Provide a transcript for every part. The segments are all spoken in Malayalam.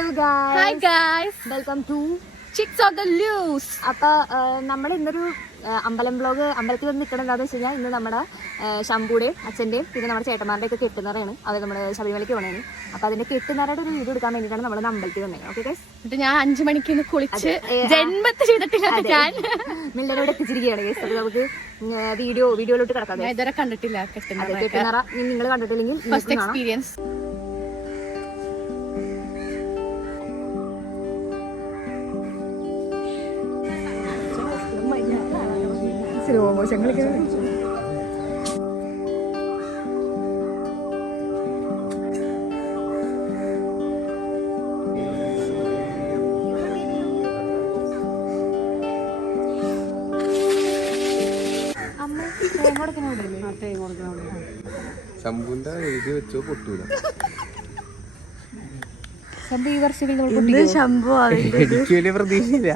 Hello hi guys welcome to chicks of the loose അപ്പൊ നമ്മൾ ഇന്നൊരു അമ്പലം ബ്ലോഗ് അമ്പലത്തിൽ വന്ന് നിൽക്കണം എന്താണെന്ന് വെച്ച് കഴിഞ്ഞാൽ ഇന്ന് നമ്മുടെ ശംഭുടെയും അച്ഛന്റെയും പിന്നെ നമ്മുടെ ചേട്ടന്മാരുടെ ഒക്കെ കെട്ടുന്നറയാണ് അവർ നമ്മുടെ ശബരിമലയ്ക്ക് പോണേന്. അപ്പൊ അതിന്റെ കെട്ടുന്നറയുടെ ഒരു വീഡിയോ എടുക്കാൻ വേണ്ടിയിട്ടാണ് നമ്മൾ അമ്പലത്തിൽ വന്നത് ഓക്കെ ഗൈസ് എന്നിട്ട് ഞാൻ അഞ്ചു മണിക്ക് ഇന്ന് കുളിച്ച്. ജന്മത്ത് ചെയ്തിട്ടില്ല ഞാൻ. മില്ലനോട് എത്തിച്ചിരിക്കുകയാണ് ഗൈസ് അത് നമുക്ക് വീഡിയോ വീഡിയോയിലോട്ട് കിടക്കാം ഇതുവരെ കണ്ടിട്ടില്ല അതെ കെട്ടുന്ന കെട്ടുന്നറ നിങ്ങൾ കണ്ടിട്ടില്ലെങ്കിൽ ഫസ്റ്റ് നിങ്ങൾക്ക് കാണാം പോകുമ്പോൾ ഞങ്ങൾക്ക് മോശങ്ങളൊക്കെ ശംഭുന്റെ എഴുതി വെച്ചോ പൊട്ടൂല. ഈ വർഷം ശംഭു എനിക്ക് വലിയ പ്രതീക്ഷയില്ല.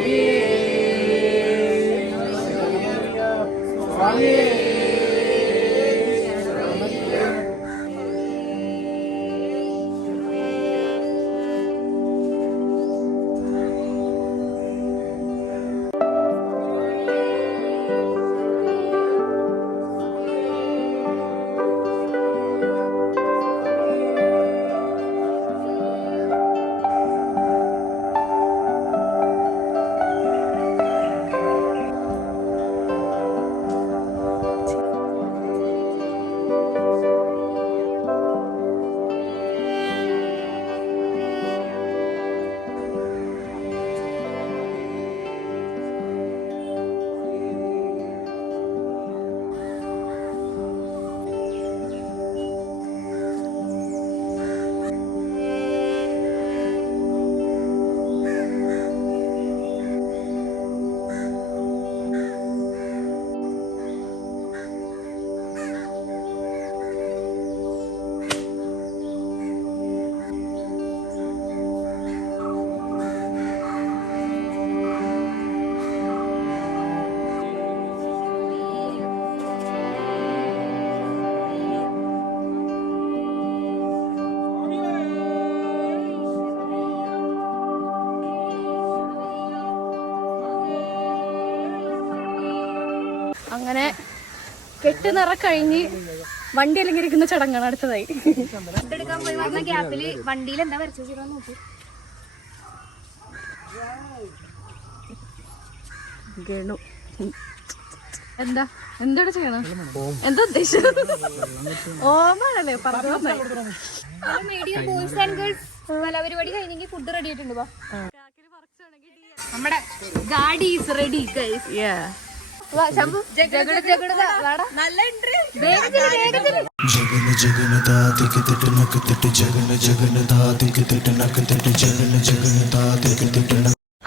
Amen. അങ്ങനെ കെട്ട് നിറ കഴിഞ്ഞ് വണ്ടി അലങ്കരിക്കുന്ന ചടങ്ങാണ് അടുത്തതായി. എടുക്കാൻ പോയി വന്ന ഗ്യാപ്പിൽ വണ്ടിയിൽ എന്താ? വരച്ചു വെച്ചിട്ടാ നോക്കൂ എന്താ എന്താണ് ചെയ്യണം? എന്താ ഉദ്ദേശം ഓമാണല്ലേ പറഞ്ഞു മീഡിയം ബോയ്സ് ആൻഡ് ഗേൾസ് കലാപരിപാടി കഴിഞ്ഞെങ്കിൽ ഫുഡ് റെഡി ആയിട്ടുണ്ട്. നമ്മുടെ ഗാഡി ഈസ് റെഡി ഗൈസ് തിട്ട് നക്ക്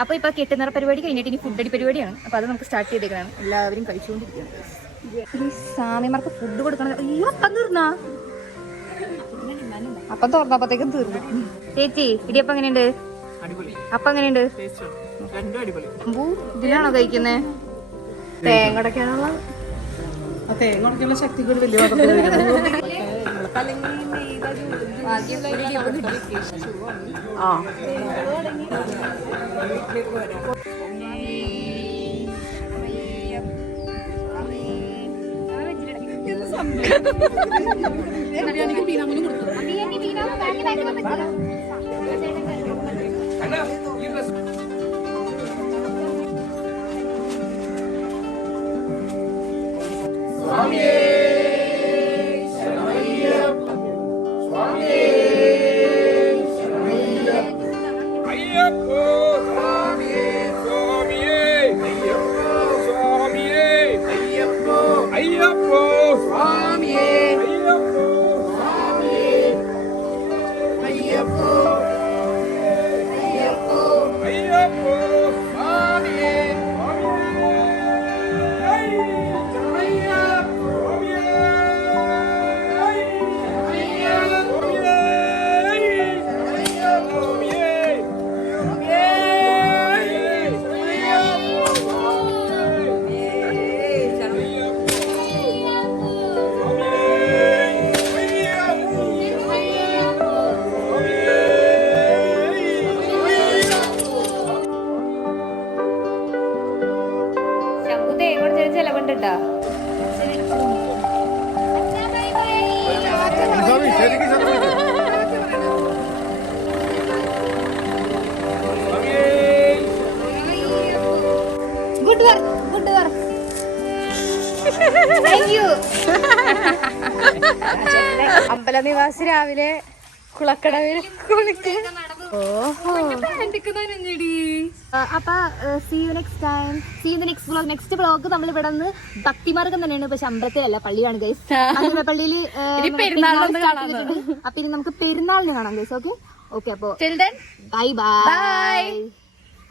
അപ്പൊ ഇപ്പൊ കെട്ടുന്നറ പരിപാടി കഴിഞ്ഞിട്ട് ഇനി ഫുഡ് അടി പരിപാടിയാണ്. അപ്പൊ അത് നമുക്ക് സ്റ്റാർട്ട് ചെയ്തേക്കാണ്. എല്ലാവരും കഴിച്ചുകൊണ്ടിരിക്കുകയാണ് ഈ സ്വാമിമാർക്ക് ഫുഡ് കൊടുക്കണം അയ്യോ അപ്പം തീർന്നാ? അപ്പം തുറന്നപ്പോഴത്തേക്കും തീർന്നു. ചേച്ചി ഇടിയപ്പം എങ്ങനെയുണ്ട്? അപ്പം എങ്ങനെയുണ്ട്? ഇതിലാണോ കഴിക്കുന്നേ? തേങ്ങടക്കാനുള്ള തേങ്ങ ശക്തിക്ക് ഒരു വലിയ ബാക്കി അയ്യപ്പോ അമ്പല നിവാസി രാവിലെ കുളക്കടവിൽ കുളിക്ക്. ഓഹോ. അപ്പൊ see you next time see you next blog next blog നമ്മൾ ഇവിടെ നിന്ന് ഭക്തിമാർഗം തന്നെയാണ്. പക്ഷെ അമ്പലത്തിലല്ല പള്ളിയാണ് ഗൈസ് പള്ളിയിൽ പള്ളിയിൽ. അപ്പൊ ഇനി നമുക്ക് പെരുന്നാളിന് കാണാം ഗൈസ് ഓക്കെ ഓക്കെ അപ്പൊ ബൈ ബൈ